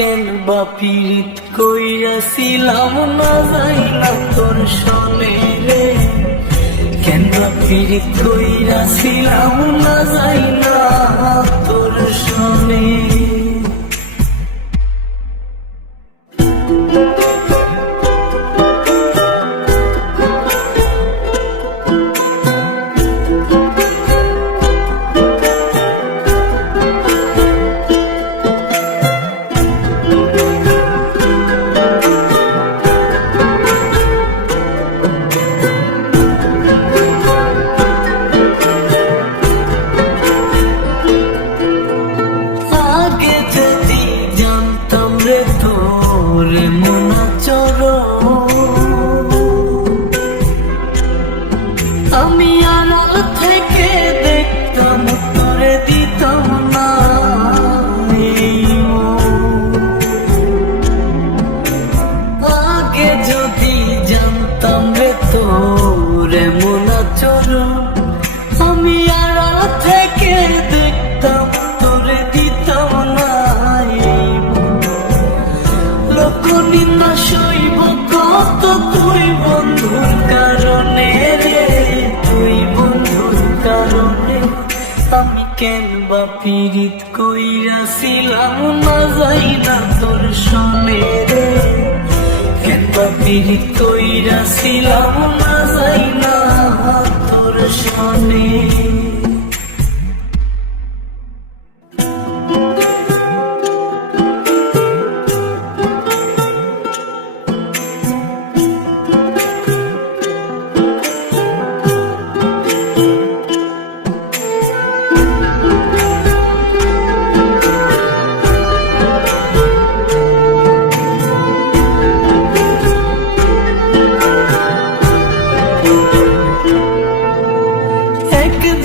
কেন বা পীড়িত কইরাছিলাম না যাই না তোর সনে রে, কেন বা পীড়িত কইরাছিলাম না যাই না তোর সনে। আমি আড়াল থেকে দেখতাম তোরে দিতাম না আগে যদি জানতাম রে তোর এমন আচরণ, আমি আড়াল থেকে দেখতাম তোরে দিতাম না। লোক নিন্দা সইব কত তুই বন্ধুর কারণে রে, তুই বন্ধুর কারণে। আমি কেন বা পীড়িত কইরাছিলাম না যাই না তোর সনে রে, কেন বা পীড়িত কইরাছিলাম না যাই না তোর সনে।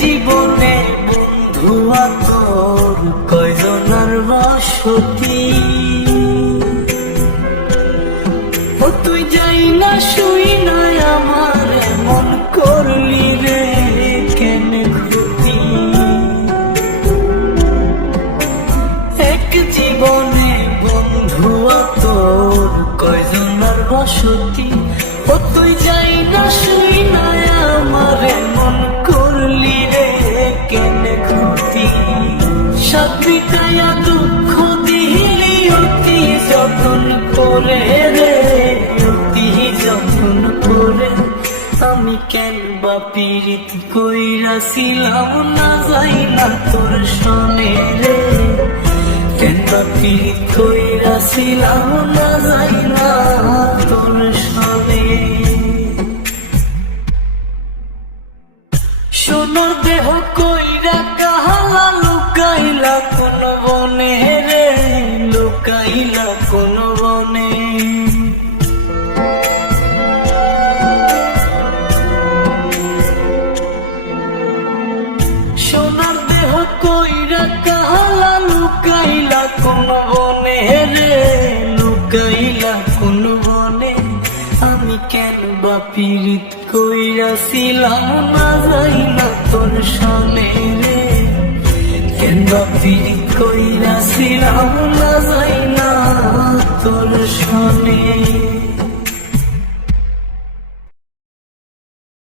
জীবনে বন্ধু তোর কয়জনের বসতি, ও তুই যাই না শুই না আমার মন করলি রে কেন ক্ষতি। এক জীবনে বন্ধু তোর কয়জনের বসতি, ও তুই যাই না শুই না আমার মন করলি রে কেন ক্ষতি। সব মিটাইয়া দুঃখ দিলি অতি যতন করে রে, অতি যতন করে। আমি কেন বা পীড়িত কইরাছিলাম না যাই না তোর সনে রে, কেন বা পীড়িত কইরাছিলাম না যাই না তোর সনে। সোনার দেহ কইরা কাহালা লুকাইলা কোন বনে রে, লুকাইলা কোন বনে। সোনার দেহ কইরা কাহালা লুকাইলা কোন বনে রে, লুকাইলা কোন বনে। আমি কেন বা পীড়িত কইরাছিলাম না যাই না তোর সনে রে, কেন বা পীড়িত কইরাছিলাম না যাই না তোর সনে।